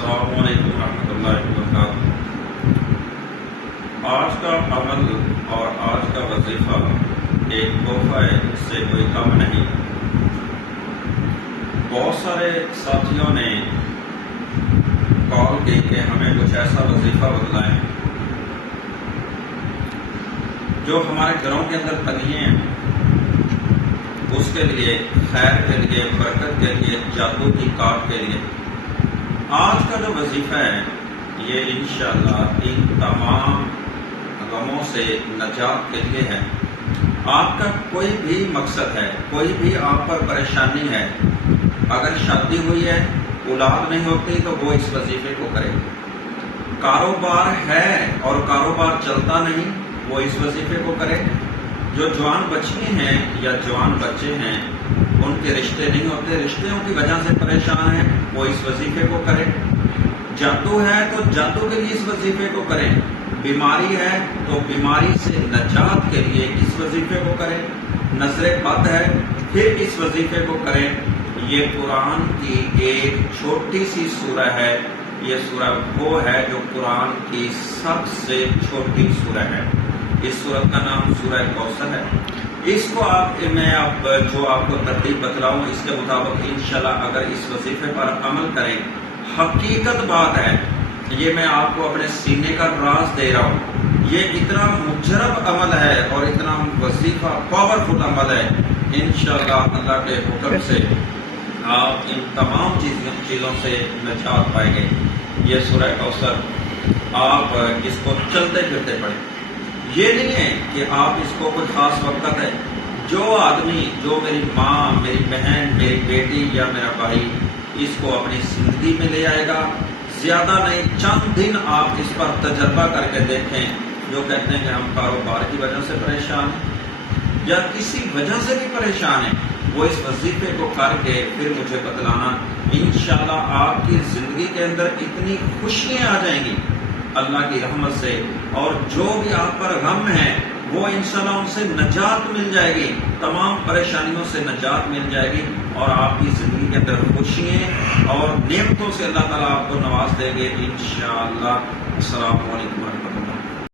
السلام علیکم ورحمۃ اللہ وبرکاتہ۔ آج کا عمل اور آج کا وظیفہ ایک تحفہ ہے، اس سے کوئی کم نہیں۔ بہت سارے ساتھیوں نے کال کی کہ ہمیں کچھ ایسا وظیفہ بتلائیں جو ہمارے گھروں کے اندر تنگی ہیں، اس کے لیے، خیر کے لیے، برکت کے لیے، جادو کی کار کے لیے۔ آج کا جو وظیفہ ہے یہ انشاءاللہ ان تمام غموں سے نجات کے لیے ہے۔ آپ کا کوئی بھی مقصد ہے، کوئی بھی آپ پر پریشانی ہے، اگر شادی ہوئی ہے، اولاد نہیں ہوتی تو وہ اس وظیفے کو کرے۔ کاروبار ہے اور کاروبار چلتا نہیں، وہ اس وظیفے کو کرے۔ جو جوان بچی ہیں یا جوان بچے ہیں، ان کے رشتے نہیں ہوتے، رشتوں کی وجہ سے پریشان ہیں، وہ اس وظیفے کو کریں۔ جادو ہے تو جادو کے لیے اس وظیفے کو کریں۔ بیماری ہے تو بیماری سے نجات کے لیے اس وظیفے کو کریں۔ نظر بد ہے پھر اس وظیفے کو کریں۔ یہ قرآن کی ایک چھوٹی سی سورہ ہے، یہ سورہ وہ ہے جو قرآن کی سب سے چھوٹی سورہ ہے۔ اس سورت کا نام سورہ کوثر ہے۔ اس کو میں اب جو آپ کو ترتیب بتلاؤں، اس کے مطابق انشاءاللہ اگر اس وظیفے پر عمل کریں، حقیقت بات ہے، یہ میں آپ کو اپنے سینے کا راز دے رہا ہوں، یہ اتنا مجرب عمل ہے اور اتنا وظیفہ پاورفل عمل ہے، انشاءاللہ اللہ کے حکم سے آپ ان تمام چیزوں سے نجات پائیں گے۔ یہ سورہ کوثر آپ اس کو چلتے پھرتے پڑھیں۔ یہ نہیں ہے کہ آپ اس کو کوئی خاص وقت ہے، جو آدمی، جو میری ماں، میری بہن، میری بیٹی یا میرا بھائی اس کو اپنی زندگی میں لے آئے گا، زیادہ نہیں، چند دن آپ اس پر تجربہ کر کے دیکھیں۔ جو کہتے ہیں کہ ہم کاروبار کی وجہ سے پریشان ہیں یا کسی وجہ سے بھی پریشان ہیں، وہ اس وظیفے کو کر کے پھر مجھے بتلانا، انشاءاللہ آپ کی زندگی کے اندر اتنی خوشیاں آ جائیں گی اللہ کی رحمت سے، اور جو بھی آپ پر غم ہے وہ انشاءاللہ ان سے نجات مل جائے گی، تمام پریشانیوں سے نجات مل جائے گی، اور آپ کی زندگی کے اندر خوشیاں اور نعمتوں سے اللہ تعالیٰ آپ کو نواز دے گے انشاءاللہ۔ السلام علیکم ورحمۃ اللہ۔